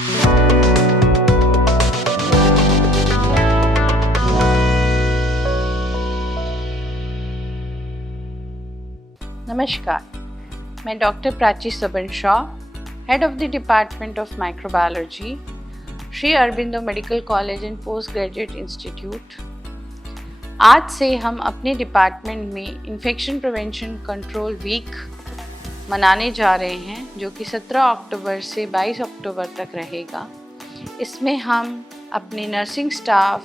नमस्कार, मैं डॉक्टर प्राची सबन Shaw, head of the department of microbiology, Shri Aurobindo medical college and post graduate institute. आज से हम अपने डिपार्टमेंट में इन्फेक्शन प्रिवेंशन कंट्रोल वीक मनाने जा रहे हैं, जो कि 17 अक्टूबर से 22 अक्टूबर तक रहेगा। इसमें हम अपने nursing staff,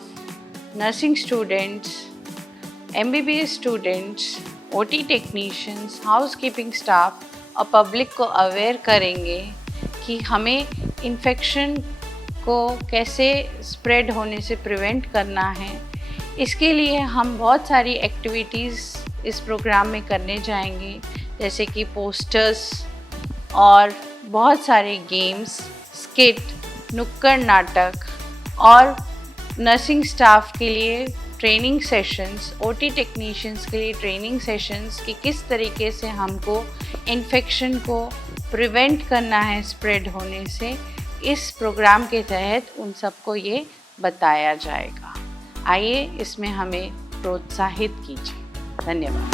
nursing students, MBBS students, OT technicians, house keeping staff और पब्लिक को अवेयर करेंगे कि हमें इन्फेक्शन को कैसे स्प्रेड होने से प्रिवेंट करना है। इसके लिए हम बहुत सारी एक्टिविटीज़ इस प्रोग्राम में करने जाएंगे, जैसे कि पोस्टर्स और बहुत सारे गेम्स, स्किट, नुक्कड़ नाटक और नर्सिंग स्टाफ के लिए ट्रेनिंग सेशंस, OT टेक्नीशियंस के लिए ट्रेनिंग सेशंस कि किस तरीके से हमको इन्फेक्शन को प्रिवेंट करना है स्प्रेड होने से। इस प्रोग्राम के तहत उन सबको ये बताया जाएगा। आइए इसमें हमें प्रोत्साहित कीजिए। धन्यवाद।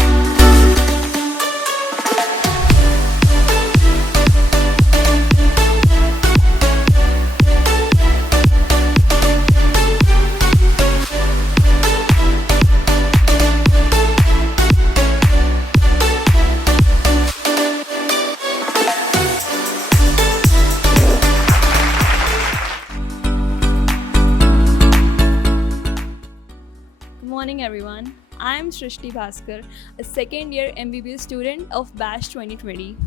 Good morning everyone, I am Shrishti Bhaskar, a second year MBBS student of Batch 2020.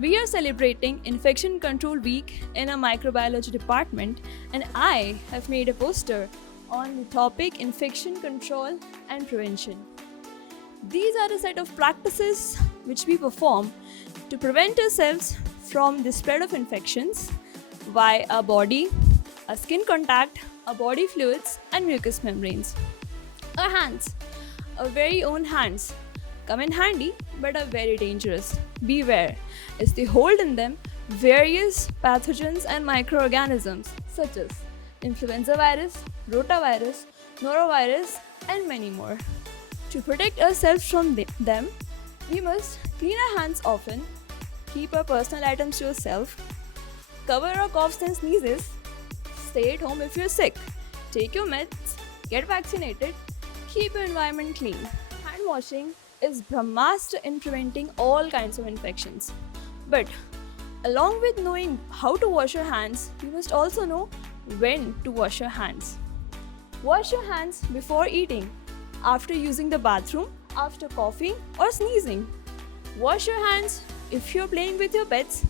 We are celebrating Infection Control Week in our microbiology department, and I have made a poster on the topic infection control and prevention. These are a set of practices which we perform to prevent ourselves from the spread of infections via our body, our skin contact, our body fluids and mucous membranes. Our hands, our very own hands, come in handy but are very dangerous. Beware, as they hold in them various pathogens and microorganisms such as influenza virus, rotavirus, norovirus, and many more. To protect ourselves from them, we must clean our hands often, keep our personal items to ourselves, cover our coughs and sneezes, stay at home if you're sick, take your meds, get vaccinated, keep your environment clean. Hand washing is Brahmastra in preventing all kinds of infections. But along with knowing how to wash your hands, you must also know when to wash your hands. Wash your hands before eating, after using the bathroom, after coughing or sneezing. Wash your hands if you're playing with your pets.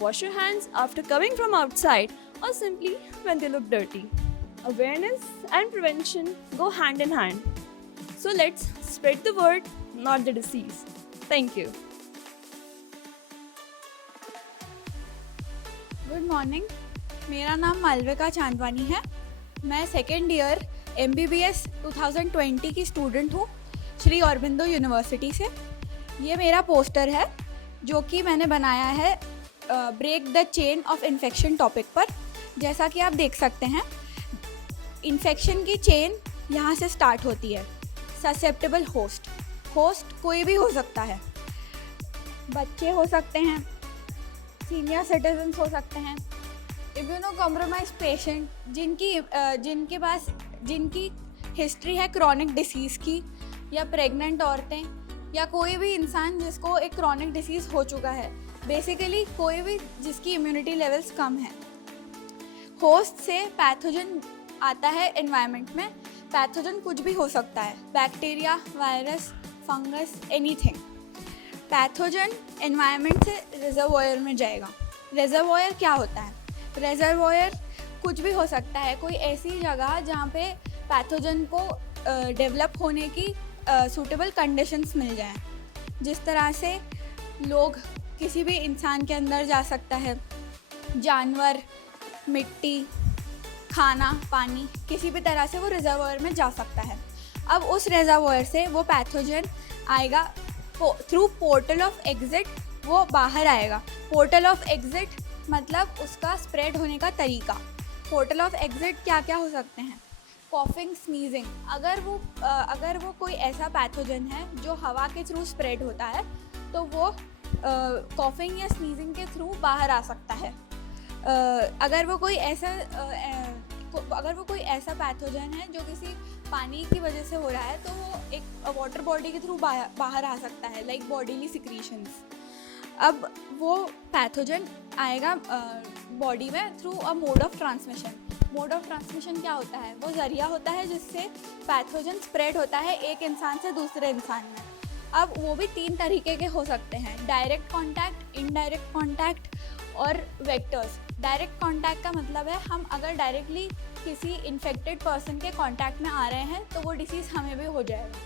Wash your hands after coming from outside or simply when they look dirty. Awareness and prevention go hand in hand. So let's spread the word, not the disease. Thank you. Good morning, मेरा नाम मालविका चांदवानी है। मैं second year MBBS 2020 की student हूँ Shri Aurobindo university से। ये मेरा poster है जो कि मैंने बनाया है break the chain of infection topic पर। जैसा कि आप देख सकते हैं, इन्फेक्शन की चेन यहाँ से स्टार्ट होती है। ससेप्टेबल होस्ट कोई भी हो सकता है, बच्चे हो सकते हैं, सीनियर सिटीजन्स हो सकते हैं, इम्यूनो कॉम्प्रोमाइज पेशेंट जिनकी हिस्ट्री है क्रॉनिक डिसीज़ की, या प्रेग्नेंट औरतें, या कोई भी इंसान जिसको एक क्रॉनिक डिसीज़ हो चुका है। बेसिकली कोई भी जिसकी इम्यूनिटी लेवल्स कम है। होस्ट से पैथोजन आता है एनवायरनमेंट में। पैथोजन कुछ भी हो सकता है, bacteria, virus, fungus, anything. Pathogen environment से रिजर्वोयर में जाएगा। रिजर्वोयर क्या होता है? रिजर्वोयर कुछ भी हो सकता है, कोई ऐसी जगह जहाँ पे पैथोजन को डेवलप होने की सूटेबल कंडीशंस मिल जाएं। जिस तरह से लोग, किसी भी इंसान के अंदर जा सकता है, जानवर, मिट्टी, खाना, पानी, किसी भी तरह से वो रिजर्वोयर में जा सकता है। अब उस रिजर्वोयर से वो पैथोजन आएगा थ्रू पोर्टल ऑफ एग्जिट, वो बाहर आएगा। पोर्टल ऑफ एग्जिट मतलब उसका स्प्रेड होने का तरीका। पोर्टल ऑफ एग्जिट क्या क्या हो सकते हैं? Coughing, sneezing. अगर वो कोई ऐसा पैथोजन है जो हवा के थ्रू स्प्रेड होता है तो वो कॉफिंग या स्नीजिंग के थ्रू बाहर आ सकता है। अगर वो कोई ऐसा पैथोजन है जो किसी पानी की वजह से हो रहा है तो वो एक वाटर बॉडी के थ्रू बाहर आ सकता है, लाइक बॉडीली सिक्रीशंस। अब वो पैथोजन आएगा बॉडी में through a mode of transmission. Mode of transmission क्या होता है? वो ज़रिया होता है जिससे पैथोजन स्प्रेड होता है एक इंसान से दूसरे इंसान में। अब वो भी 3 तरीके के हो सकते हैं: डायरेक्ट कॉन्टैक्ट, इनडायरेक्ट कॉन्टैक्ट और वेक्टर्स। डायरेक्ट कॉन्टैक्ट का मतलब है हम अगर डायरेक्टली किसी इन्फेक्टेड पर्सन के कॉन्टैक्ट में आ रहे हैं तो वो डिसीज़ हमें भी हो जाएगा।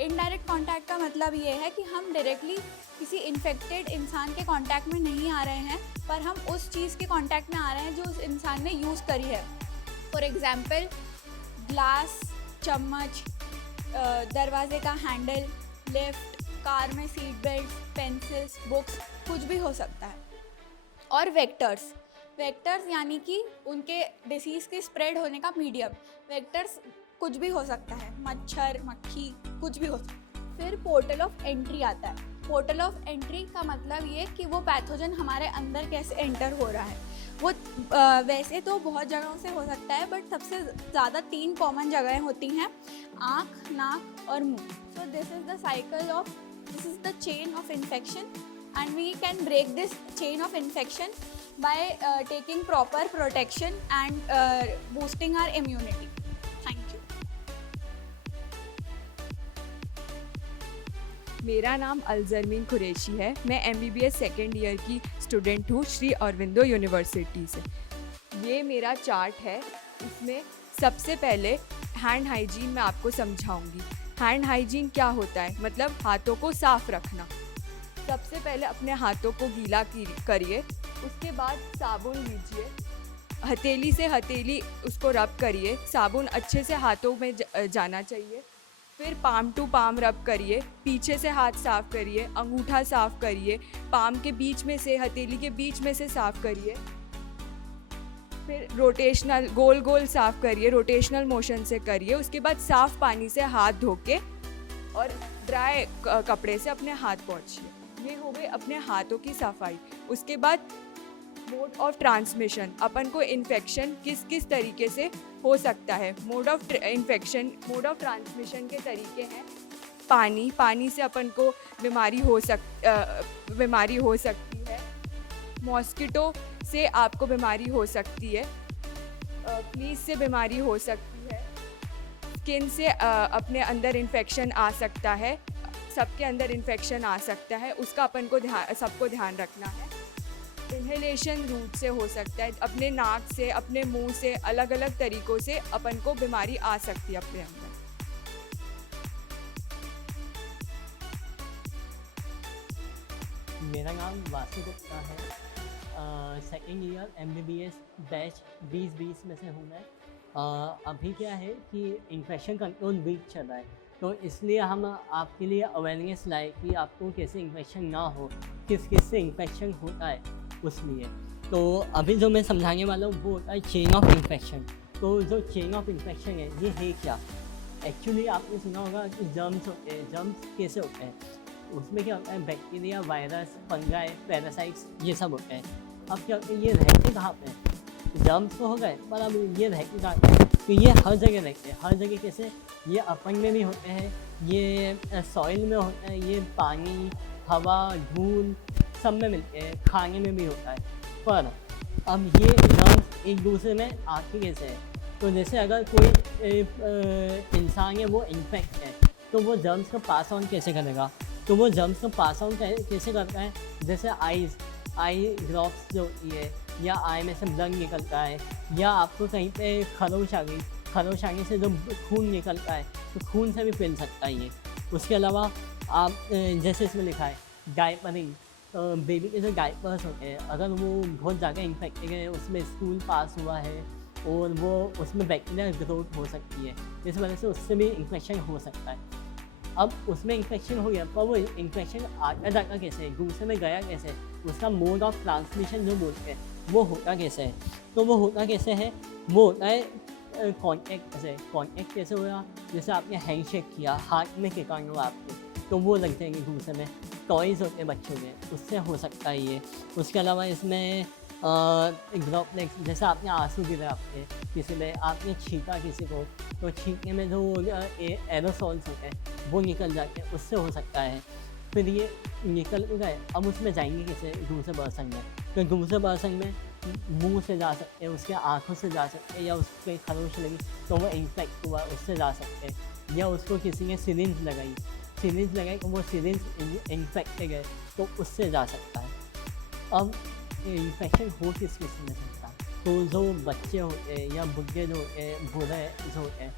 इनडायरेक्ट कॉन्टैक्ट का मतलब ये है कि हम डायरेक्टली किसी इन्फेक्टेड इंसान के कॉन्टैक्ट में नहीं आ रहे हैं, पर हम उस चीज़ के कॉन्टैक्ट में आ रहे हैं जो उस इंसान ने यूज़ करी है। फॉर एग्ज़ाम्पल, ग्लास, चम्मच, दरवाजे का हैंडल, लिफ्ट, कार में सीट बेल्ट, पेंसिल्स, बुक्स, कुछ भी हो सकता है। और वेक्टर्स यानी कि उनके डिसीज़ के स्प्रेड होने का मीडियम। वेक्टर्स कुछ भी हो सकता है, मच्छर, मक्खी, कुछ भी हो सकता है। फिर पोर्टल ऑफ एंट्री आता है। पोर्टल ऑफ एंट्री का मतलब ये कि वो पैथोजन हमारे अंदर कैसे एंटर हो रहा है। वो वैसे तो बहुत जगहों से हो सकता है, बट सबसे ज़्यादा 3 कॉमन जगहें होती हैं: आँख, नाक और मुंह। So this is the chain of infection and we can break this chain of infection by taking proper protection and boosting our immunity. Thank you. मेरा नाम अलजरमीन कुरैशी है। मैं MBBS सेकेंड ईयर की स्टूडेंट हूँ श्री अरविंदो यूनिवर्सिटी से। ये मेरा चार्ट है। इसमें सबसे पहले हैंड हाइजीन मैं आपको समझाऊंगी। हैंड हाइजीन क्या होता है? मतलब हाथों को साफ रखना। सबसे पहले अपने हाथों को गीला करिए, उसके बाद साबुन लीजिए, हथेली से हथेली उसको रब करिए, साबुन अच्छे से हाथों में जाना चाहिए। फिर पाम टू पाम रब करिए, पीछे से हाथ साफ़ करिए, अंगूठा साफ़ करिए, पाम के बीच में से, हथेली के बीच में से साफ़ करिए। फिर रोटेशनल गोल गोल साफ़ करिए, रोटेशनल मोशन से करिए। उसके बाद साफ़ पानी से हाथ धो के और ड्राई कपड़े से अपने हाथ पोंछिए। ये हो गई अपने हाथों की सफाई। उसके बाद मोड ऑफ ट्रांसमिशन, अपन को इन्फेक्शन किस किस तरीके से हो सकता है। मोड ऑफ ट्रांसमिशन के तरीके हैं: पानी से अपन को बीमारी हो सकती है। मॉस्किटो से आपको बीमारी हो सकती है। फ्लीस से बीमारी हो सकती है। स्किन से अपने अंदर इन्फेक्शन आ सकता है। सबके अंदर इन्फेक्शन आ सकता है, उसका अपन को सबको ध्यान रखना है। इन्हेलेशन रूट से हो सकता है, अपने नाक से, अपने मुंह से, अलग अलग तरीक़ों से अपन को बीमारी आ सकती है अपने अंदर। मेरा नाम वासु गुप्ता है। सेकेंड ईयर MBBS बैच 2020 में से हूँ मैं। अभी क्या है कि इन्फेक्शन कंट्रोल वीक चल रहा है, तो इसलिए हम आपके लिए अवेयरनेस लाए कि आपको कैसे इन्फेक्शन ना हो, किस से इन्फेक्शन होता है उसलिए। तो अभी जो मैं समझाने वाला हूँ वो होता है चेन ऑफ इन्फेक्शन। तो जो चेन ऑफ इन्फेक्शन है ये है क्या? एक्चुअली आपने सुना होगा कि जर्म्स होते हैं। जर्म्स कैसे होते हैं? उसमें क्या होता है, बैक्टीरिया, वायरस, फंगाई, पैरासाइट्स, ये सब होते हैं। अब क्या होता है, ये रहते कहाँ पे? जर्म्स तो हो गए, पर अब ये रहते कहाँ पे? तो ये हर जगह रहते हैं। हर जगह कैसे? ये अपन में भी होते हैं, ये सॉइल में होते हैं, ये पानी, हवा, धूल सब में मिलते हैं, खाने में भी होता है। पर अब ये जर्म्स एक दूसरे में आते कैसे हैं? तो जैसे अगर कोई इंसान है वो इन्फेक्ट है तो वो जर्म्स को पास ऑन कैसे करेगा? तो वो जर्म्स को पास ऑन कैसे करता है? जैसे आई ड्रॉप्स जो होती है, या आई में से ब्लड निकलता है, या आपको कहीं पे खरोश आने से जो खून निकलता है तो खून से भी फैल सकता है ये। उसके अलावा आप जैसे इसमें लिखा है डायपरिंग, बेबी के जो डायपर्स होते हैं अगर वो बहुत ज़्यादा इन्फेक्टेड है, उसमें स्टूल पास हुआ है और वो उसमें बैक्टीरिया ग्रोथ हो सकती है, इस वजह से उससे भी इन्फेक्शन हो सकता है। अब उसमें इन्फेक्शन हो गया, पर वो इन्फेक्शन आता जाता कैसे है, दूसरे में गया कैसे, उसका मोड ऑफ ट्रांसमिशन जो बोलते हैं वो होता कैसे है? तो वो होता कैसे है? वो होता है कॉन्टैक्ट कैसे हुआ? जैसे आपने हैंड शेक किया, हाथ में कीटाणु आपके, तो वो लग जाएंगे घूसे में। टॉयज़ होते हैं बच्चों के, उससे हो सकता है ये। उसके अलावा इसमें ड्रॉपलेट्स, जैसे आपने आंसू गिरे आपके किसी में, आपने छींका किसी को, तो छींकने में जो एरोसॉल्स होते हैं वो निकल जाते हैं, उससे हो सकता है। फिर ये निकल गए, अब उसमें जाएंगे कैसे? दूसरे पर्सन में। तो दूसरे पर्सन में मुंह से जा सकते हैं, उसके आँखों से जा सकते हैं, या उसके खरोश लगी तो वो इन्फेक्ट हुआ उससे जा सकते हैं, या उसको किसी ने सिरिंज लगाई तो वो सिरिंज इन्फेक्टेड है तो उससे जा सकता है। अब इन्फेक्शन हो किस किसी में सकता है? तो जो बच्चे होते हैं या बुढ़े जो होते हैं, बूढ़े जो होते हैं,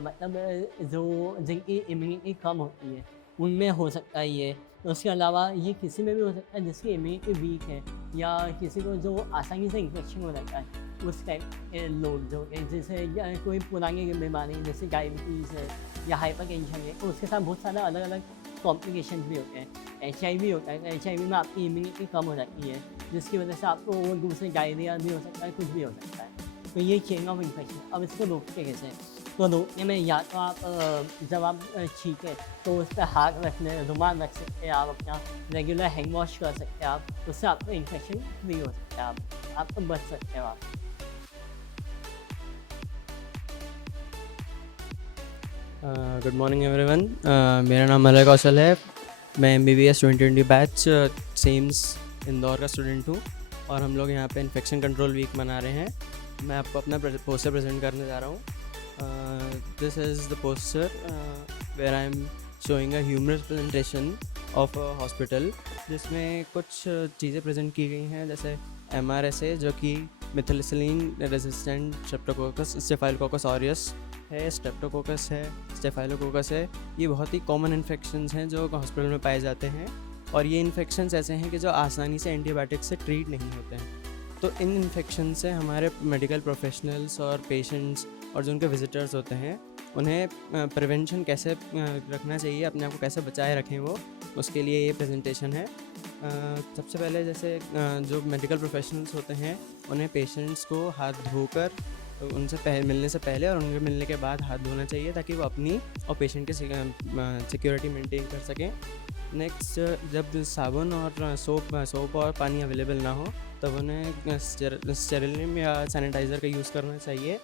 मतलब जो जिनकी इम्यूनिटी कम होती है उनमें हो सकता है ये। उसके अलावा ये किसी में भी हो सकता है जिसकी इम्यूनिटी वीक है, या किसी को जो आसानी से इन्फेक्शन हो जाता है उस टाइप के लोग जो जैसे या कोई पुरानी बीमारी जैसे डायबिटीज़ है या हाइपर टेंशन है, तो उसके साथ बहुत सारे अलग अलग कॉम्प्लिकेशन भी होते हैं। HIV होता है, HIV में आपकी इम्यूनिटी कम हो जाती है, जिसकी वजह से आपको वो दूसरे डायरिया भी हो सकता है, कुछ भी हो सकता है। तो ये चेन ऑफ इन्फेक्शन। अब इसको रोकते कैसे? तो रोकने में या तो आप जब आप छींकें तो उस पर हाथ रखने, रुमाल रख सकते हैं, आप अपना रेगुलर हैंड वॉश कर सकते हैं, आप उससे आपको इन्फेक्शन फ्री हो सकता है, आप तो बच सकते हो आप। गुड मॉर्निंग एवरीवन, मेरा नाम मलय कौशल है। मैं MBBS 2020 बैच सेम्स इंदौर का स्टूडेंट हूँ और हम लोग यहाँ पे इन्फेक्शन कंट्रोल वीक मना रहे हैं। मैं आपको अपना पोस्टर प्रेजेंट करने जा रहा हूँ। This is the poster where I am showing a humorous presentation of a hospital, जिसमें कुछ चीज़ें प्रेजेंट की गई हैं, जैसे MRSA जो कि मिथिलिसिलिन रेजिस्टेंट स्ट्रेप्टोकोकस स्टेफाइलोकोकस ऑरियस है, स्ट्रेप्टोकोकस है, स्टेफाइलोकोकस है। ये बहुत ही कॉमन इन्फेक्शंस हैं जो हॉस्पिटल में पाए जाते हैं, और ये इन्फेक्शंस ऐसे हैं कि जो आसानी से एंटीबायोटिक से ट्रीट नहीं होते हैं। तो इन इन्फेक्शन से हमारे मेडिकल प्रोफेशनल्स और पेशेंट्स और जो उनके विजिटर्स होते हैं उन्हें प्रिवेंशन कैसे रखना चाहिए, अपने आप को कैसे बचाए रखें, वो उसके लिए ये प्रेजेंटेशन है। सबसे पहले जैसे जो मेडिकल प्रोफेशनल्स होते हैं उन्हें पेशेंट्स को हाथ धोकर उनसे मिलने से पहले और उनके मिलने के बाद हाथ धोना चाहिए, ताकि वो अपनी और पेशेंट की सिक्योरिटी मेंटेन कर सकें। नेक्स्ट, जब साबुन और सोप और पानी अवेलेबल ना हो तब उन्हें स्टेरिलियम या सैनिटाइज़र का यूज़ करना चाहिए।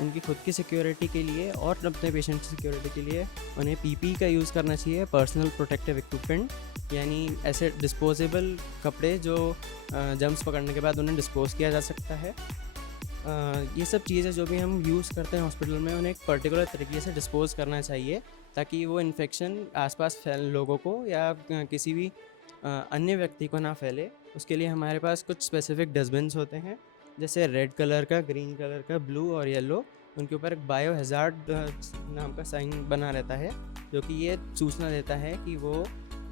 उनकी खुद की सिक्योरिटी के लिए और अपने पेशेंट की सिक्योरिटी के लिए उन्हें PP का यूज़ करना चाहिए, पर्सनल प्रोटेक्टिव इक्विपमेंट, यानी ऐसे डिस्पोजेबल कपड़े जो जर्म्स पकड़ने के बाद उन्हें डिस्पोज किया जा सकता है। ये सब चीज़ें जो भी हम यूज़ करते हैं हॉस्पिटल में उन्हें एक पर्टिकुलर तरीके से डिस्पोज करना चाहिए, ताकि वो इन्फेक्शन आसपास लोगों को या किसी भी अन्य व्यक्ति को ना फैले। उसके लिए हमारे पास कुछ स्पेसिफिक डस्टबिन्स होते हैं, जैसे रेड कलर का, ग्रीन कलर का, ब्लू और येलो। उनके ऊपर एक बायो हज़ार्ड नाम का साइन बना रहता है, जो कि ये सूचना देता है कि वो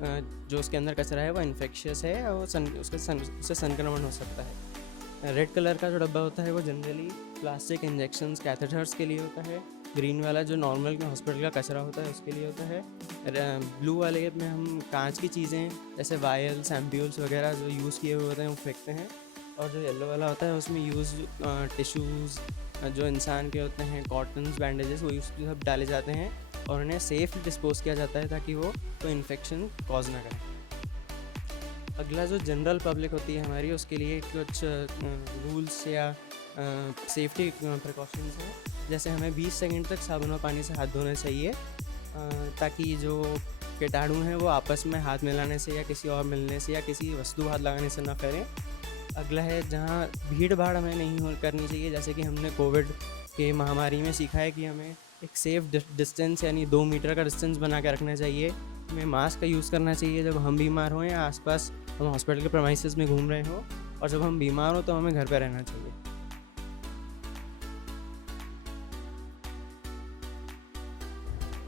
जो उसके अंदर कचरा है वो इन्फेक्शियस है और उससे संक्रमण हो सकता है। रेड कलर का जो डब्बा होता है वो जनरली प्लास्टिक इंजेक्शंस, कैथेटर्स के लिए होता है। ग्रीन वाला जो नॉर्मल हॉस्पिटल का कचरा होता है उसके लिए होता है। ब्लू वाले में हम कांच की चीज़ें जैसे वायल्स, एम्प्यूल्स वगैरह जो यूज़ किए हुए होते हैं वो फेंकते हैं। और जो येलो वाला होता है उसमें यूज़ टिश्यूज़ जो इंसान के होते हैं, कॉटन्स, बैंडेजेस, वो यूज़ सब डाले जाते हैं और उन्हें सेफ डिस्पोज किया जाता है, ताकि वो कोई इन्फेक्शन कॉज ना करें। अगला जो जनरल पब्लिक होती है हमारी, उसके लिए कुछ रूल्स या सेफ्टी प्रिकॉशंस हैं, जैसे हमें 20 सेकंड तक साबुन और पानी से हाथ धोना चाहिए, ताकि जो कीटाणु हैं वो आपस में हाथ मिलाने से या किसी और मिलने से या किसी वस्तु हाथ लगाने से ना फैलें। अगला है जहाँ भीड़ भाड़ हमें नहीं करनी चाहिए, जैसे कि हमने कोविड के महामारी में सीखा है कि हमें एक सेफ़ डिस्टेंस यानी 2 मीटर का डिस्टेंस बना के रखना चाहिए। हमें मास्क का यूज़ करना चाहिए जब हम बीमार हों या आसपास हम हॉस्पिटल के प्रेमाइसेस में घूम रहे हों, और जब हम बीमार हों तो हमें घर पर रहना चाहिए।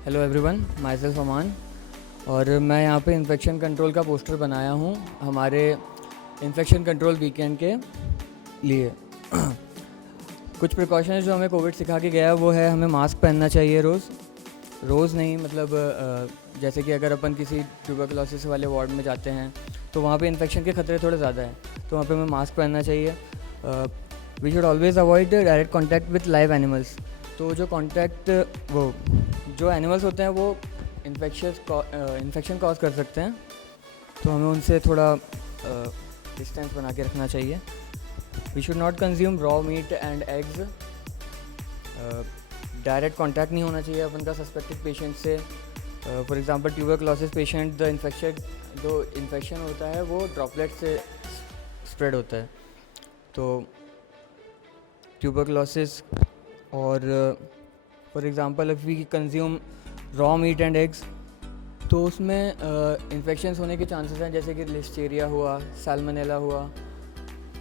हेलो एवरीवन, माई सेल्फ अमान, और मैं यहाँ पे इन्फेक्शन कंट्रोल का पोस्टर बनाया हूँ हमारे इन्फेक्शन कंट्रोल वीकेंड के लिए। कुछ प्रिकॉशंस जो हमें कोविड सिखा के गया है वो है हमें मास्क पहनना चाहिए रोज़ नहीं, मतलब जैसे कि अगर अपन किसी ट्यूबरकुलोसिस वाले वार्ड में जाते हैं तो वहाँ पे इन्फेक्शन के खतरे थोड़े ज़्यादा हैं, तो वहाँ पे हमें मास्क पहनना चाहिए। We should always avoid direct contact with live animals. तो जो कॉन्टैक्ट वो जो एनिमल्स होते हैं वो इन्फेक्शन कॉज कर सकते हैं, तो हमें उनसे थोड़ा डिस्टेंस बना के रखना चाहिए। We should not consume raw meat and eggs. Direct contact नहीं होना चाहिए अपन का सस्पेक्टेड पेशेंट से। फॉर एग्जांपल ट्यूबरक्लोसिस पेशेंट, जो इन्फेक्शन होता है वो ड्रॉपलेट से स्प्रेड होता है। तो ट्यूबरक्लोसिस और for example if we consume raw meat and eggs तो उसमें इन्फेक्शंस होने के चांसेस हैं, जैसे कि लिस्टेरिया हुआ, सैल्मोनेला हुआ।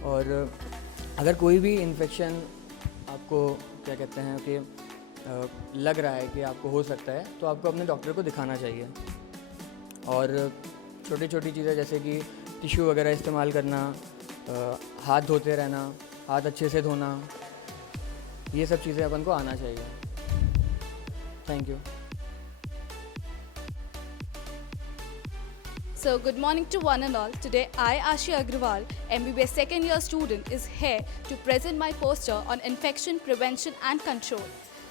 और अगर कोई भी इन्फेक्शन आपको क्या कहते हैं कि लग रहा है कि आपको हो सकता है, तो आपको अपने डॉक्टर को दिखाना चाहिए। और छोटी छोटी चीज़ें जैसे कि टिश्यू वगैरह इस्तेमाल करना, हाथ धोते रहना, हाथ अच्छे से धोना, ये सब चीज़ें अपन को आना चाहिए। Thank you. So, good morning to one and all. Today, I, Ashi Agrawal, MBBS second year student, is here to present my poster on infection prevention and control.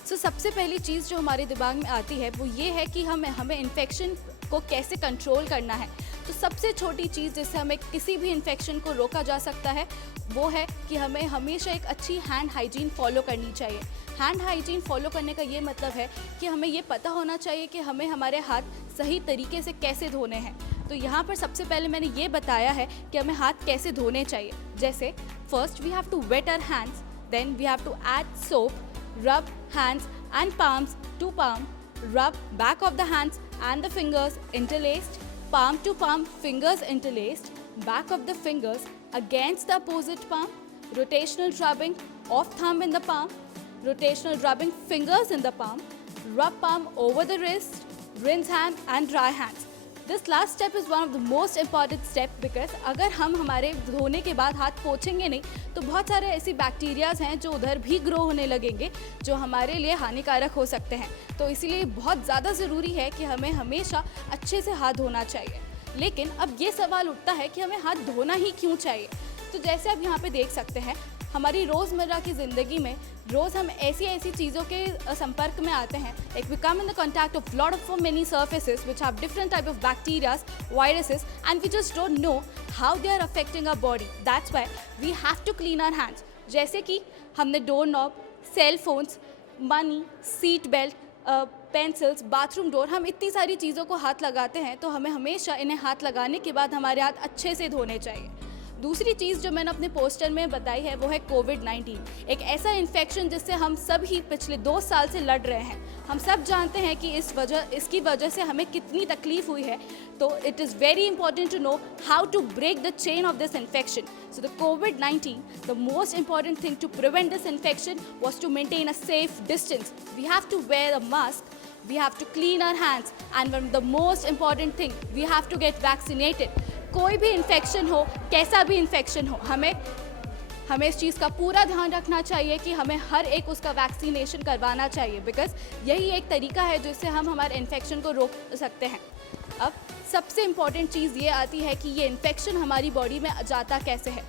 So, सबसे पहली चीज़ जो हमारे दिमाग में आती है वो ये है कि हमें इन्फेक्शन को कैसे कंट्रोल करना है। तो सबसे छोटी चीज़ जिससे हमें किसी भी इन्फेक्शन को रोका जा सकता है वो है कि हमें हमेशा एक अच्छी हैंड हाइजीन फॉलो करनी चाहिए। हैंड हाइजीन फॉलो करने का ये मतलब है कि हमें ये पता होना चाहिए कि हमें हमारे हाथ सही तरीके से कैसे धोने हैं। तो यहाँ पर सबसे पहले मैंने ये बताया है कि हमें हाथ कैसे धोने चाहिए। जैसे first we have to wet our hands, then we have to add soap, rub hands and palms to palm, rub back of the hands and the fingers interlaced, palm to palm fingers interlaced, back of the fingers against the opposite palm, rotational rubbing of thumb in the palm, rotational rubbing fingers in the palm, rub palm over the wrist, rinse hand and dry hands. This last step is one of the most important step because अगर हम हमारे धोने के बाद हाथ पोंछेंगे नहीं तो बहुत सारे ऐसी बैक्टीरियाज हैं जो उधर भी ग्रो होने लगेंगे जो हमारे लिए हानिकारक हो सकते हैं। तो इसीलिए बहुत ज़्यादा ज़रूरी है कि हमें हमेशा अच्छे से हाथ धोना चाहिए। लेकिन अब ये सवाल उठता है कि हमें हाथ धोना ही क्यों चाहिए। तो जैसे आप यहाँ पे देख सकते हैं हमारी रोज़मर्रा की ज़िंदगी में रोज़ हम ऐसी चीज़ों के संपर्क में आते हैं। Like we come in the contact of lot of many surfaces which have different type of bacterias, viruses and we just don't know how they are affecting our body. That's why we have to clean our hands. जैसे कि हमने door knob, cell phones, money, seat belt, pencils, bathroom door, हम इतनी सारी चीज़ों को हाथ लगाते हैं तो हमें हमेशा इन्हें हाथ लगाने के बाद हमारे हाथ अच्छे से धोने चाहिए। दूसरी चीज़ जो मैंने अपने पोस्टर में बताई है वो है कोविड-19, एक ऐसा इन्फेक्शन जिससे हम सब ही पिछले 2 साल से लड़ रहे हैं। हम सब जानते हैं कि इसकी वजह से हमें कितनी तकलीफ हुई है। तो it is very important to know how to break the chain of this infection. So the कोविड-19, the most important thing to prevent this infection was to maintain a safe distance. We have to wear a mask, we have to clean our hands and the most important thing, we have to get vaccinated. कोई भी infection हो, कैसा भी infection हो, हमें इस चीज़ का पूरा ध्यान रखना चाहिए कि हमें हर एक उसका वैक्सीनेशन करवाना चाहिए बिकॉज यही एक तरीका है जिससे हम हमारे इन्फेक्शन को रोक सकते हैं। अब सबसे इम्पॉर्टेंट चीज़ ये आती है कि ये इन्फेक्शन हमारी बॉडी में जाता कैसे है।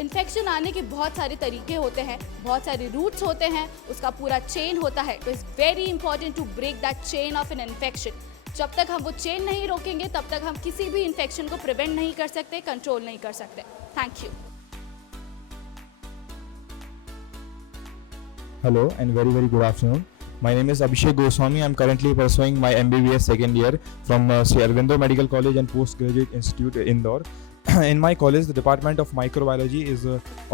इन्फेक्शन आने के बहुत सारे तरीके होते हैं, बहुत सारे रूट्स होते हैं, उसका पूरा चेन होता है। तो it's very important to break that chain of an infection. जब तक हम वो चेन नहीं रोकेंगे तब तक हम किसी भी इन्फेक्शन को प्रिवेंट नहीं कर सकते, कंट्रोल नहीं कर सकते। Thank you. Hello and very good afternoon. My name is Abhishek Goswami. I'm currently pursuing my MBBS second year from Sri Aurobindo Medical College and Postgraduate Institute, Indore. In my college, the Department of Microbiology is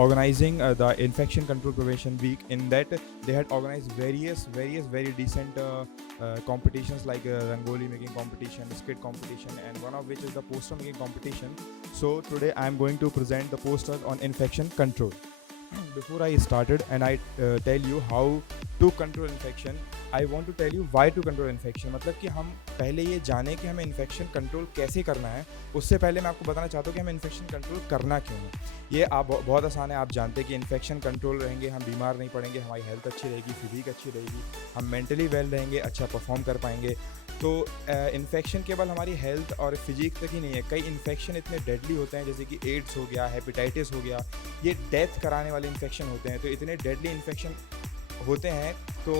organizing the Infection Control Prevention Week. In that, they had organized various very decent competitions like Rangoli making competition, skit competition, and one of which is the poster making competition. So today I am going to present the posters on infection control. Before I started and I tell you how to control infection, I want to tell you why to control infection. मतलब कि हम पहले ये जानें कि हमें infection control कैसे करना है, उससे पहले मैं आपको बताना चाहता हूँ कि हमें इन्फेक्शन कंट्रोल करना क्यों है। ये आप बहुत आसान है, आप जानते हैं कि इन्फेक्शन कंट्रोल रहेंगे, हम बीमार नहीं पड़ेंगे, हमारी हेल्थ अच्छी रहेगी, फिजिक अच्छी रहेगी, हम मेंटली वेल रहेंगे, अच्छा परफॉर्म कर पाएंगे। तो इन्फेक्शन केवल हमारी हेल्थ और फिजिक तक ही नहीं है, कई इन्फेक्शन इतने डेडली होते हैं जैसे कि एड्स हो गया, हेपेटाइटिस हो गया, ये डेथ कराने वाले इन्फेक्शन होते हैं। तो इतने डेडली इन्फेक्शन होते हैं तो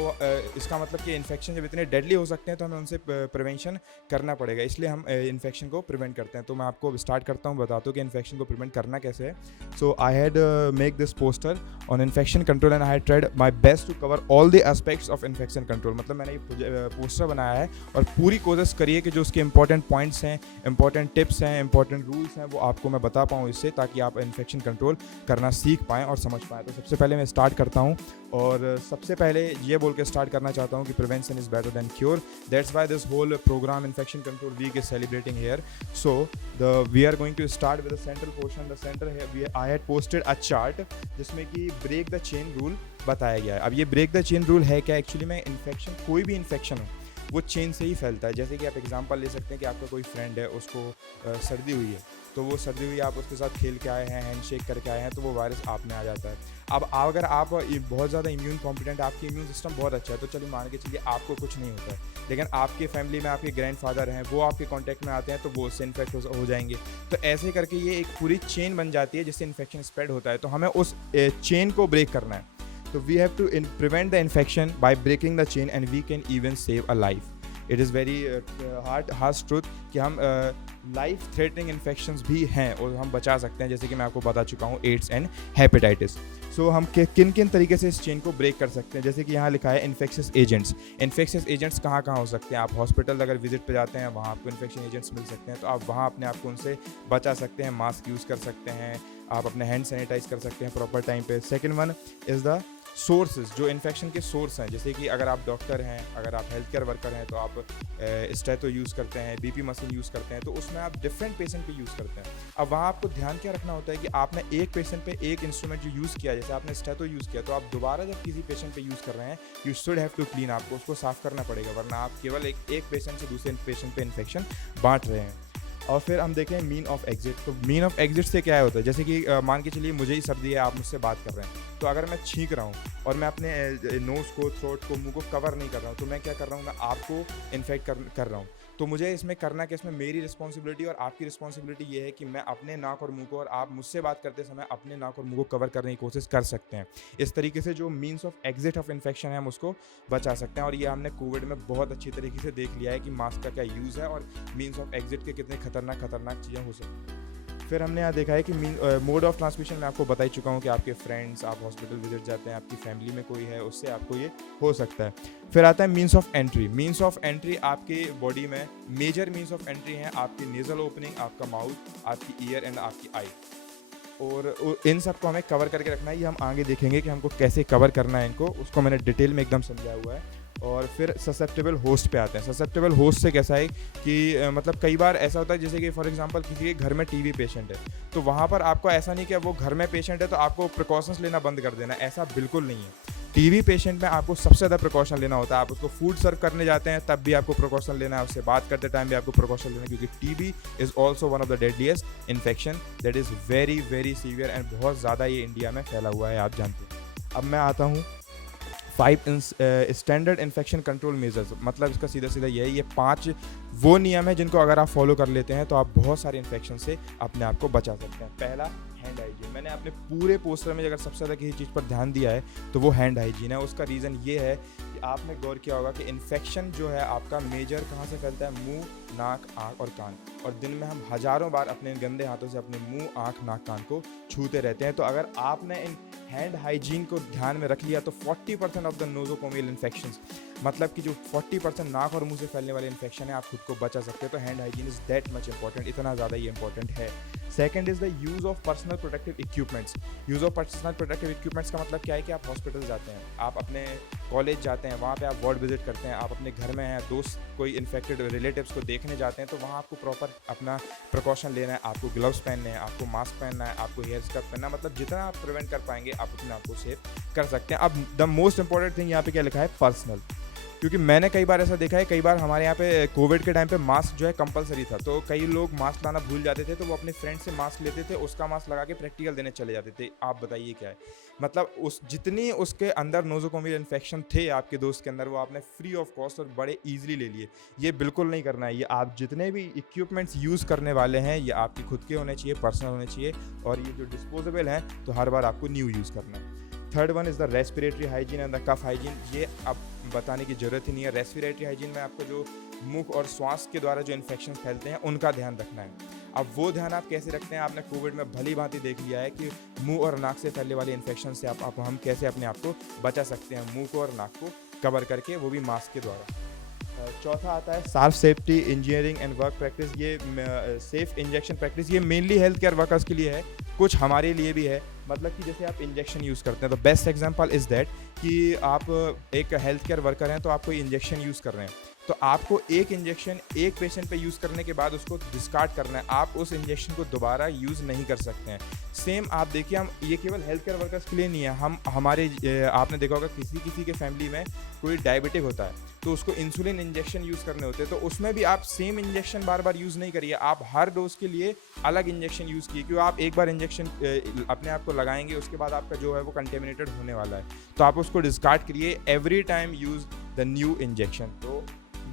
इसका मतलब कि इन्फेक्शन जब इतने डेडली हो सकते हैं तो हमें उनसे प्रिवेंशन करना पड़ेगा, इसलिए हम इन्फेक्शन को प्रिवेंट करते हैं। तो मैं आपको स्टार्ट करता हूँ, बताता हूँ कि इन्फेक्शन को प्रिवेंट करना कैसे है। So I had make this poster on infection control and I had tried my best to cover all the aspects of infection control. मतलब मैंने ये पोस्टर बनाया है और पूरी कोशिश करी है कि जो उसके इंपॉर्टेंट पॉइंट्स हैं, इंपॉर्टेंट टिप्स हैं, इंपॉर्टेंट रूल्स हैं, वो आपको मैं बता पाऊँ इससे, ताकि आप इन्फेक्शन कंट्रोल करना सीख पाएँ और समझ पाएँ। तो सबसे पहले मैं स्टार्ट करता हूँ और सबसे पहले ये बोल के स्टार्ट करना चाहता हूँ कि prevention is better than cure. That's why this whole program infection control week is celebrating here. So we are going to start with the central portion. The centre I had posted a chart जिसमें कि break the chain rule बताया गया है। अब ये break the chain rule है क्या? Actually में इन्फेक्शन, कोई भी इन्फेक्शन हो वो चेन से ही फैलता है। जैसे कि आप एग्जांपल ले सकते हैं कि आपका कोई फ्रेंड है, उसको सर्दी हुई है, तो वो सर्दी हुई, आप उसके साथ खेल के आए हैं, हैंडशेक करके आए हैं, तो वो वायरस आप में आ जाता है। अब अगर आप बहुत ज़्यादा इम्यून कॉम्पिटेंट, आपकी इम्यून सिस्टम बहुत अच्छा है, तो चलिए मान के चलिए आपको कुछ नहीं होता है, लेकिन आपके फैमिली में आपके ग्रैंडफादर हैं, वो आपके कांटेक्ट में आते हैं, तो वो उससे इन्फेक्ट हो जाएंगे। तो ऐसे करके ये एक पूरी चेन बन जाती है जिससे इन्फेक्शन स्प्रेड होता है। तो हमें उस चेन को ब्रेक करना है। तो we have to prevent the infection by breaking the chain and we can even save a life. It is very harsh truth कि हम लाइफ थ्रेटनिंग इन्फेक्शंस भी हैं और हम बचा सकते हैं, जैसे कि मैं आपको बता चुका हूँ, एड्स एंड हेपेटाइटिस। सो हम किन किन तरीके से इस चेन को ब्रेक कर सकते हैं, जैसे कि यहाँ लिखा है इन्फेक्शियस एजेंट्स। इन्फेक्शियस एजेंट्स कहाँ कहाँ हो सकते हैं? आप हॉस्पिटल अगर विजिट पे जाते हैं, वहाँ आपको इन्फेक्शन एजेंट्स मिल सकते हैं, तो आप वहाँ अपने आप को उनसे बचा सकते हैं। मास्क यूज़ कर सकते हैं, आप अपने हैंड सैनिटाइज कर सकते हैं प्रॉपर टाइम पे। Second one is the sources, जो इन्फेक्शन के सोर्स हैं, जैसे कि अगर आप डॉक्टर हैं, अगर आप हेल्थ केयर वर्कर हैं, तो आप स्टेथो यूज़ करते हैं, बीपी मशीन यूज़ करते हैं, तो उसमें आप डिफरेंट पेशेंट पे यूज़ करते हैं। अब वहाँ आपको ध्यान क्या रखना होता है कि आपने एक पेशेंट पे एक इंस्ट्रूमेंट जो यूज़ किया, जैसे आपने स्टेथो यूज़ किया, तो आप दोबारा जब किसी पेशेंट पे यूज़ कर रहे हैं, you should have to clean, आपको उसको साफ़ करना पड़ेगा, वरना आप केवल एक पेशेंट से दूसरे पेशेंट पे इन्फेक्शन बांट रहे हैं। और फिर हम देखें मीन ऑफ एग्जिट। तो मीन ऑफ एग्जिट से क्या होता है? जैसे कि मान के चलिए मुझे ही सर्दी है, आप मुझसे बात कर रहे हैं, तो अगर मैं छींक रहा हूँ और मैं अपने नोज़ को, थ्रोट को, मुंह को कवर नहीं कर रहा हूँ, तो मैं क्या कर रहा हूँ? मैं आपको इन्फेक्ट कर रहा हूँ। तो मुझे इसमें करना कि इसमें मेरी रिस्पॉन्सिबिलिटी और आपकी रिस्पॉन्सिबिलिटी ये है कि मैं अपने नाक और मुंह को, और आप मुझसे बात करते समय अपने नाक और मुंह को कवर करने की कोशिश कर सकते हैं। इस तरीके से जो means of exit of infection है, हम उसको बचा सकते हैं। और ये हमने कोविड में बहुत अच्छी तरीके से देख लिया है कि मास्क का क्या यूज़ है और मीन्स ऑफ एग्जिट के कितने खतरनाक चीज़ें हो सकती हैं। फिर हमने यहाँ देखा है कि मोड ऑफ ट्रांसमिशन मैं आपको बता ही चुका हूँ कि आपके फ्रेंड्स, आप हॉस्पिटल विजिट जाते हैं, आपकी फैमिली में कोई है, उससे आपको ये हो सकता है। फिर आता है means of entry. Means of entry आपके बॉडी में मेजर मीन्स ऑफ एंट्री हैं आपकी नेज़ल ओपनिंग, आपका माउथ, आपकी ईयर एंड आपकी आई, और इन सब को हमें कवर करके रखना है। ये हम आगे देखेंगे कि हमको कैसे कवर करना है इनको, उसको मैंने डिटेल में एकदम समझाया हुआ है। और फिर ससेप्टेबल होस्ट पे आते हैं। ससेप्टेबल होस्ट से कैसा है कि मतलब कई बार ऐसा होता है, जैसे कि फॉर एग्जांपल किसी के घर में टीबी पेशेंट है, तो वहाँ पर आपको ऐसा नहीं कि वो घर में पेशेंट है तो आपको प्रिकॉशंस लेना बंद कर देना, ऐसा बिल्कुल नहीं है। टीबी पेशेंट में आपको सबसे ज़्यादा प्रिकॉशन लेना होता है। आप उसको फूड सर्व करने जाते हैं तब भी आपको प्रिकॉशन लेना है, उससे बात करते टाइम भी आपको प्रिकॉशन लेना है, क्योंकि TB is also one of the deadliest infection that is very very severe and बहुत ज़्यादा ये इंडिया में फैला हुआ है, आप जानते हैं। अब मैं आता हूँ 5 स्टैंडर्ड इन्फेक्शन कंट्रोल मेजर्स। मतलब इसका सीधा सीधा ये 5 वो नियम है जिनको अगर आप फॉलो कर लेते हैं तो आप बहुत सारे इन्फेक्शन से अपने आप को बचा सकते हैं। पहला, हैंड हाइजीन। मैंने अपने पूरे पोस्टर में अगर सबसे ज़्यादा किसी चीज़ पर ध्यान दिया है तो वो हैंड हाइजीन है। उसका रीज़न ये है कि आपने गौर किया होगा कि इन्फेक्शन जो है आपका मेजर कहाँ से फैलता है? मुंह, नाक, आँख और कान। और दिन में हम हज़ारों बार अपने गंदे हाथों से अपने मुंह, आँख, नाक, कान को छूते रहते हैं। तो अगर आपने इन हैंड हाइजीन को ध्यान में रख लिया तो 40% ऑफ द नोजोकोमियल इन्फेक्शंस, मतलब कि जो 40% नाक और मुंह से फैलने वाले इन्फेक्शन है, आप खुद को बचा सकते हैं। तो hand hygiene is that much important, इतना ज़्यादा ये इंपॉर्टेंट है। Second is the use of personal protective equipments. Use of personal protective equipments का मतलब क्या है कि आप हॉस्पिटल जाते हैं, आप अपने कॉलेज जाते हैं, हैं, वहाँ पे आप वार्ड विजिट करते हैं, आप अपने घर में हैं, दोस्त कोई इन्फेक्टेड रिलेटिव्स को देखने जाते हैं, तो वहाँ आपको प्रॉपर अपना प्रिकॉशन लेना है, आपको ग्लव्स पहनने हैं, आपको मास्क पहनना है, आपको हेयर स्कर्फ पहनना है, मतलब जितना आप प्रिवेंट कर पाएंगे आप उतना आपको सेफ कर सकते हैं। अब द मोस्ट इंपॉर्टेंट थिंग यहाँ पे क्या लिखा है, पर्सनल, क्योंकि मैंने कई बार ऐसा देखा है, कई बार हमारे यहाँ पे कोविड के टाइम पे मास्क जो है कंपलसरी था, तो कई लोग मास्क लाना भूल जाते थे, तो वो अपने फ्रेंड से मास्क लेते थे, उसका मास्क लगा के प्रैक्टिकल देने चले जाते थे। आप बताइए क्या है, मतलब उस जितनी उसके अंदर नोज़ोकोमियल इन्फेक्शन थे आपके दोस्त के अंदर, वो आपने फ्री ऑफ कॉस्ट और बड़े ईजिली ले लिए। ये बिल्कुल नहीं करना है। ये आप जितने भी इक्विपमेंट्स यूज़ करने वाले हैं ये आपके खुद के होने चाहिए, पर्सनल होने चाहिए, और ये जो डिस्पोजेबल हैं तो हर बार आपको न्यू यूज़ करना है। Third one is the respiratory hygiene and the cough hygiene. ये अब बताने की ज़रूरत ही नहीं है। रेस्पिरेटरी हाइजीन में आपको जो मुंह और श्वास के द्वारा जो इन्फेक्शन फैलते हैं उनका ध्यान रखना है। अब वो ध्यान आप कैसे रखते हैं, आपने कोविड में भली भांति देख लिया है कि मुंह और नाक से फैलने वाले इन्फेक्शन से आप हम कैसे अपने आप को बचा सकते हैं, मुंह को और नाक को कवर करके, वो भी मास्क के द्वारा। चौथा आता है साफ safety engineering and work practice. ये सेफ इंजेक्शन प्रैक्टिस ये मेनली हेल्थ केयर वर्कर्स के लिए है, कुछ हमारे लिए भी है। मतलब कि जैसे आप इंजेक्शन यूज़ करते हैं, तो बेस्ट एग्जांपल इज़ दैट कि आप एक हेल्थ केयर वर्कर हैं, तो आप कोई इंजेक्शन यूज़ कर रहे हैं, तो आपको एक इंजेक्शन एक पेशेंट पे यूज़ करने के बाद उसको डिस्कार्ड करना है, आप उस इंजेक्शन को दोबारा यूज़ नहीं कर सकते हैं। सेम आप देखिए, हम ये केवल हेल्थ केयर वर्कर्स के लिए नहीं है, हम हमारे आपने देखा होगा किसी के फैमिली में कोई डायबिटिक होता है तो उसको इंसुलिन इंजेक्शन यूज़ करने होते हैं, तो उसमें भी आप सेम इंजेक्शन बार बार यूज़ नहीं करिए, आप हर डोज के लिए अलग इंजेक्शन यूज़ कीजिए, क्योंकि आप एक बार इंजेक्शन अपने आप को लगाएंगे, उसके बाद आपका जो है वो कंटेमिनेटेड होने वाला है, तो आप उसको डिस्कार्ड करिए। Every time use the new injection. तो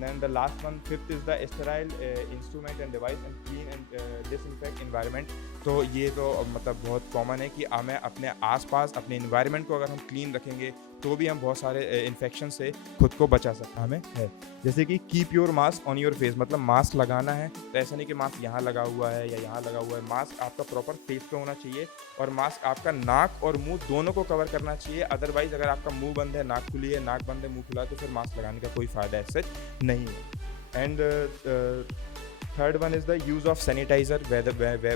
then the last one, fifth is the sterile instrument and device and clean and disinfect environment। तो ये तो मतलब बहुत कॉमन है कि हमें अपने आसपास अपने इन्वायरमेंट को अगर हम क्लीन रखेंगे तो भी हम बहुत सारे इन्फेक्शन से खुद को बचा सकते हैं। हमें है जैसे कि keep your mask on your face, मतलब मास्क लगाना है तो ऐसा नहीं कि मास्क यहाँ लगा हुआ है या यहाँ लगा हुआ है, मास्क आपका प्रॉपर फेस पे होना चाहिए और मास्क आपका नाक और मुंह दोनों को कवर करना चाहिए। अदरवाइज अगर आपका मुंह बंद है, नाक खुली है, नाक बंद है, मुंह खुला है, तो फिर मास्क लगाने का कोई फ़ायदा ऐसे नहीं है। And third one is the use of sanitiser.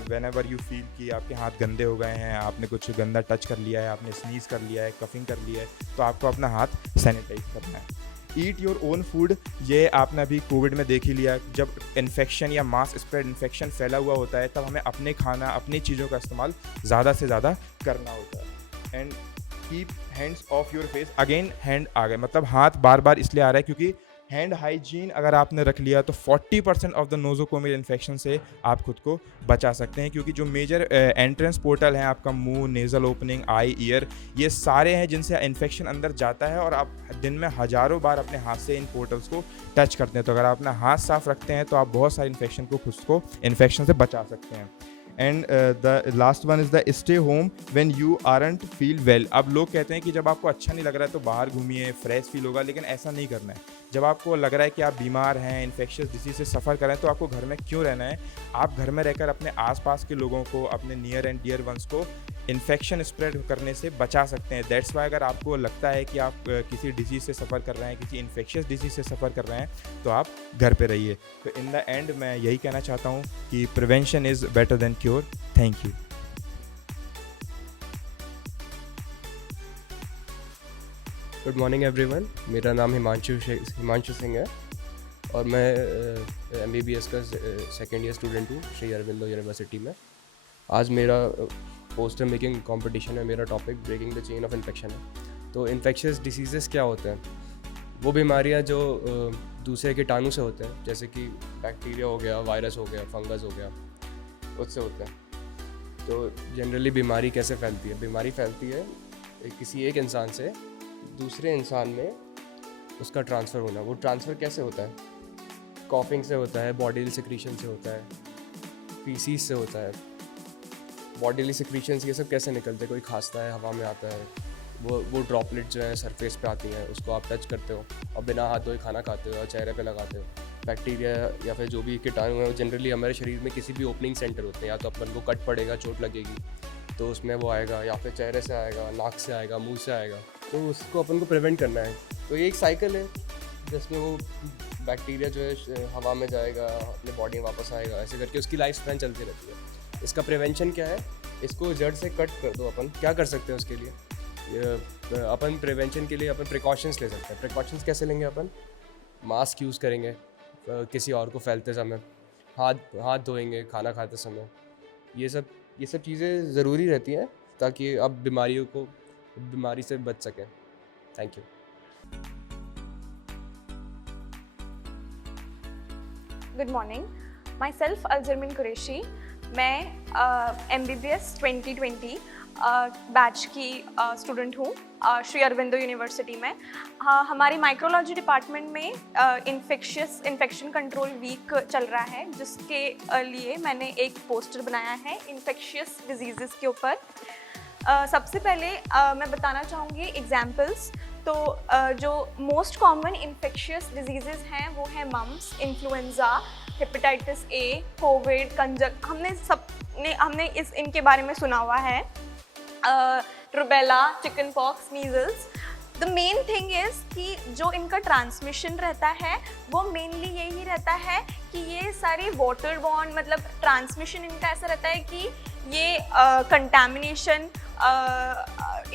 Whenever you feel कि आपके हाथ गंदे हो गए हैं, आपने कुछ गंदा टच कर लिया है, आपने स्नीज़ कर लिया है, कफिंग कर लिया है, तो आपको अपना हाथ सैनिटाइज करना है। ईट योर ओन फूड, ये आपने अभी कोविड में देख ही लिया, जब इन्फेक्शन या मास स्प्रेड इन्फेक्शन फैला हुआ होता है तब हमें अपने खाना अपनी चीज़ों का इस्तेमाल ज़्यादा से ज़्यादा करना होता है। And keep hands off your face, again hand आ गए, मतलब हाथ बार बार इसलिए आ रहा है क्योंकि हैंड हाइजीन अगर आपने रख लिया तो 40% ऑफ द नोज़ोकोमियल इन्फेक्शन से आप खुद को बचा सकते हैं, क्योंकि जो मेजर एंट्रेंस पोर्टल है आपका मुंह, नेज़ल ओपनिंग, आई, ईयर, ये सारे हैं जिनसे इन्फेक्शन अंदर जाता है और आप दिन में हज़ारों बार अपने हाथ से इन पोर्टल्स को टच करते हैं। तो अगर आप अपना हाथ साफ रखते हैं तो आप बहुत सारे इन्फेक्शन को खुद को इन्फेक्शन से बचा सकते हैं। And the last one is the stay home when you aren't feel well. अब लोग कहते हैं कि जब आपको अच्छा नहीं लग रहा है तो बाहर घूमिए, फ्रेश फील होगा, लेकिन ऐसा नहीं करना है। जब आपको लग रहा है कि आप बीमार हैं, इन्फेक्शियस डिसीज से सफ़र कर रहे हैं, तो आपको घर में क्यों रहना है। आप घर में रहकर अपने आसपास के लोगों को, अपने नियर एंड डियर वंस को इन्फेक्शन स्प्रेड करने से बचा सकते हैं। दैट्स वाई अगर आपको लगता है कि आप किसी डिसीज़ से सफ़र कर रहे हैं, किसी इन्फेक्शियस डिसीज़ से सफ़र कर रहे हैं, तो आप घर पे रहिए। तो इन द एंड मैं यही कहना चाहता हूँ कि prevention is better than cure. Thank you. Good morning everyone, मेरा नाम हिमांशु सिंह है और मैं MBBS का सेकेंड ईयर स्टूडेंट हूँ श्री अरविंदो यूनिवर्सिटी में। आज मेरा पोस्टर मेकिंग कंपटीशन है, मेरा topic breaking the chain of infection है। तो इन्फेक्शियस डिसीज़ेस क्या होते हैं? वो बीमारियाँ जो दूसरे कीटाणु से होते हैं, जैसे कि बैक्टीरिया हो गया, वायरस हो गया, फंगस हो गया, उससे होते हैं। तो जनरली बीमारी कैसे फैलती है? बीमारी फैलती है किसी एक इंसान से दूसरे इंसान में उसका ट्रांसफ़र होना। वो ट्रांसफ़र कैसे होता है? कॉफिंग से होता है, बॉडीली सिक्रीशन से होता है, फीसीस से होता है। बॉडीली सिक्रीशंस ये सब कैसे निकलते हैं? कोई खांसता है, हवा में आता है, वो ड्रॉपलेट जो है सरफेस पे आती हैं, उसको आप टच करते हो और बिना हाथ धोए खाना खाते हो और चेहरे पे लगाते हो। बैक्टीरिया या फिर जो भी कीटाणु है वो जनरली हमारे शरीर में किसी भी ओपनिंग सेंटर होते हैं, या तो अपन को कट पड़ेगा, चोट लगेगी तो उसमें वो आएगा, या फिर चेहरे से आएगा, नाक से आएगा, मुंह से आएगा, तो उसको अपन को प्रिवेंट करना है। तो ये एक साइकिल है जिसमें वो बैक्टीरिया जो है हवा में जाएगा, अपने बॉडी में वापस आएगा, ऐसे करके उसकी लाइफ स्पैन चलती रहती है। इसका प्रिवेंशन क्या है? इसको जड़ से कट कर दो। अपन क्या कर सकते हैं उसके लिए? अपन प्रिवेंशन के लिए अपन प्रिकॉशंस ले सकते हैं। प्रिकॉशंस कैसे लेंगे अपन? मास्क यूज़ करेंगे किसी और को फैलते समय, हाथ धोएंगे खाना खाते समय। ये सब चीज़ें ज़रूरी रहती हैं ताकि आप बीमारी से बच सकें। Thank you. Good morning, myself Aljarmeen Qureshi. मैं MBBS 2020 बैच की स्टूडेंट हूँ श्री अरविंदो यूनिवर्सिटी में। हमारी माइक्रोलॉजी डिपार्टमेंट में इन्फेक्शन कंट्रोल वीक चल रहा है, जिसके लिए मैंने एक पोस्टर बनाया है इन्फेक्शियस डिजीज़ के ऊपर। सबसे पहले मैं बताना चाहूँगी एग्जाम्पल्स। तो जो मोस्ट कॉमन इन्फेक्शियस डिजीज़ हैं वो है mumps, influenza, hepatitis A, covid, हमने इनके बारे में सुना हुआ है। Rubella, chicken pox, measles. The main thing is कि जो इनका ट्रांसमिशन रहता है वो मेनली यही रहता है कि ये सारी वाटर बॉर्न, मतलब ट्रांसमिशन इनका ऐसा रहता है कि ये कंटैमिनेशन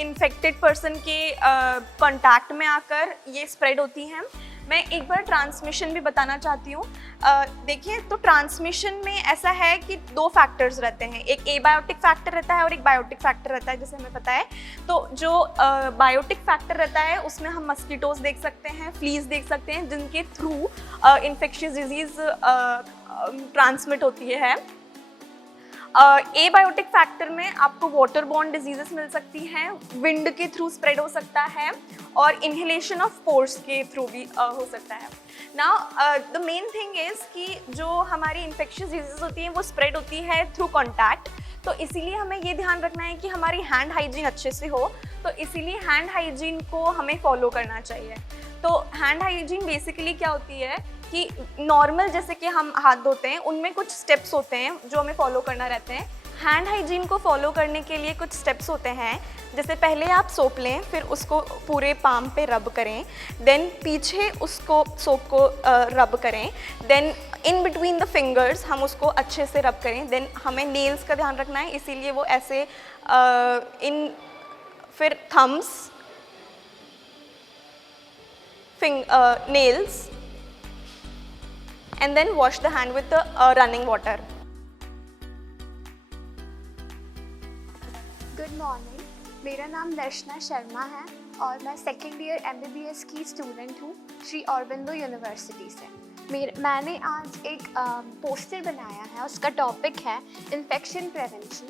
इन्फेक्टेड पर्सन के कांटेक्ट में आकर ये स्प्रेड होती हैं। मैं एक बार ट्रांसमिशन भी बताना चाहती हूँ। देखिए, तो ट्रांसमिशन में ऐसा है कि 2 फैक्टर्स रहते हैं, एक एबायोटिक फैक्टर रहता है और एक बायोटिक फैक्टर रहता है, जैसे हमें पता है। तो जो बायोटिक फैक्टर रहता है उसमें हम मस्कीटोज देख सकते हैं, फ्लीज देख सकते हैं, जिनके थ्रू इन्फेक्शियस डिजीज़ ट्रांसमिट होती है। एबायोटिक फैक्टर में आपको वाटर बॉर्न डिजीजेस मिल सकती हैं, विंड के थ्रू स्प्रेड हो सकता है और इन्हेलेशन ऑफ पोर्स के थ्रू भी हो सकता है। Now the main thing is कि जो हमारी इन्फेक्शियस डिजीज़ होती हैं वो स्प्रेड होती है थ्रू कॉन्टैक्ट। तो इसीलिए हमें ये ध्यान रखना है कि हमारी हैंड हाइजीन अच्छे से हो। तो इसीलिए हैंड हाइजीन को हमें फॉलो करना चाहिए। तो हैंड हाइजीन बेसिकली क्या होती है कि नॉर्मल जैसे कि हम हाथ धोते हैं, उनमें कुछ स्टेप्स होते हैं जो हमें फॉलो करना रहते हैं। हैंड हाइजीन को फॉलो करने के लिए कुछ स्टेप्स होते हैं, जैसे पहले आप सोप लें, फिर उसको पूरे पाम पे रब करें, देन पीछे उसको सोप को रब करें, then in between the fingers हम उसको अच्छे से रब करें। देन हमें नेल्स का ध्यान रखना है, इसीलिए वो ऐसे फिर thumbs, nails, and then wash the hand with the running water. Good morning, मेरा नाम दर्शना शर्मा है और मैं सेकेंड ईयर MBBS की स्टूडेंट हूँ श्री अरविंदो यूनिवर्सिटी से। मैंने आज एक पोस्टर बनाया है, उसका टॉपिक है infection prevention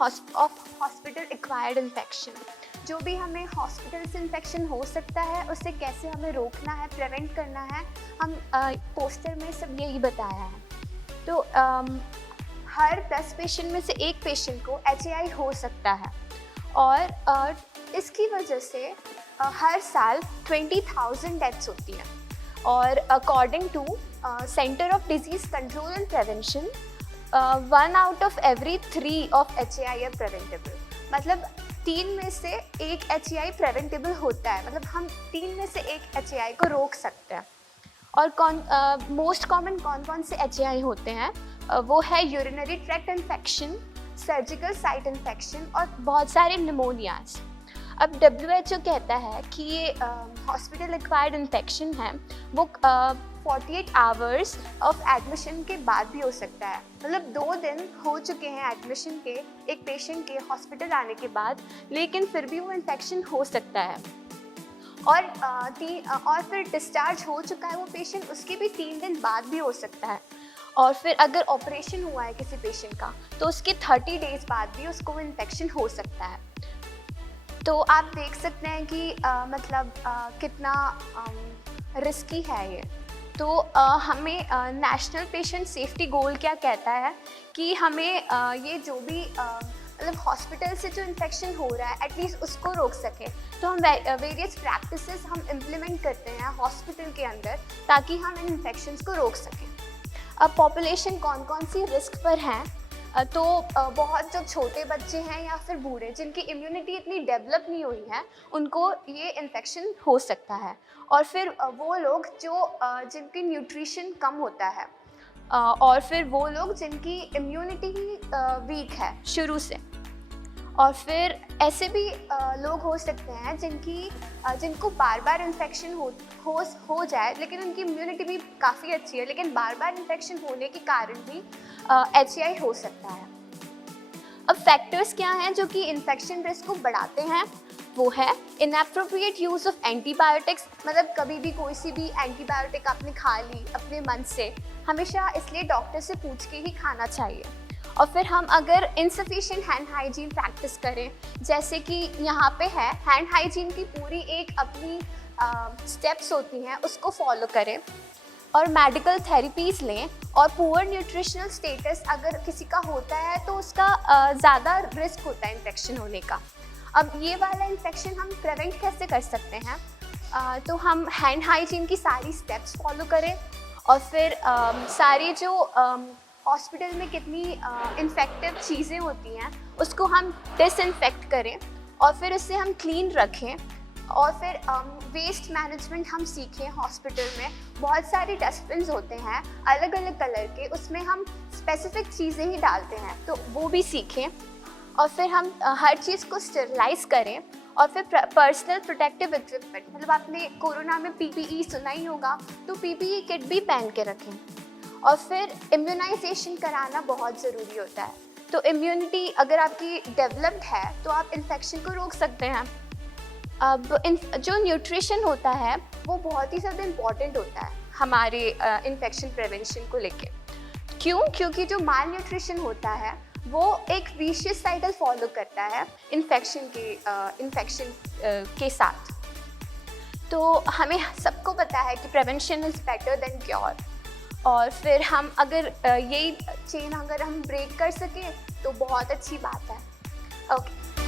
of hospital acquired infection. जो भी हमें हॉस्पिटल से इन्फेक्शन हो सकता है उसे कैसे हमें रोकना है, प्रिवेंट करना है, हम पोस्टर में सब यही बताया है। तो हर 10 पेशेंट में से एक पेशेंट को HAI हो सकता है और इसकी वजह से हर साल 20,000 डेथ्स होती हैं। और according to centre of disease control and prevention 1 out of every 3 of HAI है प्रिवेंटेबल। मतलब 3 में से 1 HAI प्रिवेंटेबल होता है, मतलब हम 3 में से 1 HAI को रोक सकते हैं। और मोस्ट कॉमन कौन से HAI होते हैं वो है urinary tract infection, surgical site infection और बहुत सारे निमोनियाज। अब WHO कहता है कि ये हॉस्पिटल एक्वायर्ड इन्फेक्शन है वो 48 आवर्स ऑफ एडमिशन के बाद भी हो सकता है। मतलब 2 दिन हो चुके हैं एडमिशन के एक पेशेंट के हॉस्पिटल आने के बाद, लेकिन फिर भी वो इन्फेक्शन हो सकता है। और फिर डिस्चार्ज हो चुका है वो पेशेंट, उसके भी 3 दिन बाद भी हो सकता है। और फिर अगर ऑपरेशन हुआ है किसी पेशेंट का तो उसके 30 डेज़ बाद भी उसको वो इन्फेक्शन हो सकता है। तो आप देख सकते हैं कि कितना रिस्की है ये। तो हमें नेशनल पेशेंट सेफ्टी गोल क्या कहता है कि हमें ये जो भी मतलब हॉस्पिटल से जो इन्फेक्शन हो रहा है एटलीस्ट उसको रोक सकें। तो हम वेरियस प्रैक्टिसेस हम इम्प्लीमेंट करते हैं हॉस्पिटल के अंदर ताकि हम इन इन्फेक्शंस को रोक सकें। अब पॉपुलेशन कौन सी रिस्क पर हैं, तो बहुत जो छोटे बच्चे हैं या फिर बूढ़े जिनकी इम्यूनिटी इतनी डेवलप नहीं हुई है उनको ये इन्फेक्शन हो सकता है। और फिर वो लोग जो जिनकी न्यूट्रिशन कम होता है और फिर वो लोग जिनकी इम्यूनिटी ही वीक है शुरू से। और फिर ऐसे भी लोग हो सकते हैं जिनको बार बार इन्फेक्शन हो जाए, लेकिन उनकी इम्यूनिटी भी काफ़ी अच्छी है, लेकिन बार बार इन्फेक्शन होने के कारण भी HAI हो सकता है। अब फैक्टर्स क्या हैं जो कि इन्फेक्शन रिस्क को बढ़ाते हैं? वो है इनएप्रोप्रिएट यूज़ ऑफ एंटीबायोटिक्स, मतलब कभी भी कोई सी भी एंटीबायोटिक आपने खा ली अपने मन से, हमेशा इसलिए डॉक्टर से पूछ के ही खाना चाहिए। और फिर हम अगर इनसफिशिएंट हैंड हाइजीन प्रैक्टिस करें, जैसे कि यहाँ पे है, हैंड हाइजीन की पूरी एक अपनी स्टेप्स होती हैं, उसको फॉलो करें और मेडिकल थेरेपीज़ लें। और पुअर न्यूट्रिशनल स्टेटस अगर किसी का होता है तो उसका ज़्यादा रिस्क होता है इन्फेक्शन होने का। अब ये वाला इन्फेक्शन हम प्रिवेंट कैसे कर सकते हैं? तो हम हैंड हाइजीन की सारी स्टेप्स फॉलो करें और फिर सारी जो हॉस्पिटल में कितनी इन्फेक्टिव चीज़ें होती हैं उसको हम डिसइंफेक्ट करें और फिर उससे हम क्लीन रखें। और फिर वेस्ट मैनेजमेंट हम सीखें। हॉस्पिटल में बहुत सारे डस्टबिन्स होते हैं अलग अलग कलर के, उसमें हम स्पेसिफिक चीज़ें ही डालते हैं, तो वो भी सीखें। और फिर हम हर चीज़ को स्टेरिलाइज करें। और फिर पर्सनल प्रोटेक्टिव इक्विपमेंट, मतलब आपने कोरोना में PPE सुना ही होगा, तो PPE किट भी पहन के रखें। और फिर इम्यूनाइजेशन कराना बहुत ज़रूरी होता है। तो इम्यूनिटी अगर आपकी डेवलप्ड है तो आप इन्फेक्शन को रोक सकते हैं। अब जो न्यूट्रिशन होता है वो बहुत ही ज़्यादा इम्पॉर्टेंट होता है हमारे इन्फेक्शन प्रिवेंशन को लेके। क्यों? क्योंकि जो माल न्यूट्रिशन होता है वो एक विशियस साइकिल फॉलो करता है इन्फेक्शन के साथ। तो हमें सबको पता है कि prevention is better than cure. और फिर हम अगर यही चेन अगर हम ब्रेक कर सकें तो बहुत अच्छी बात है। ओके।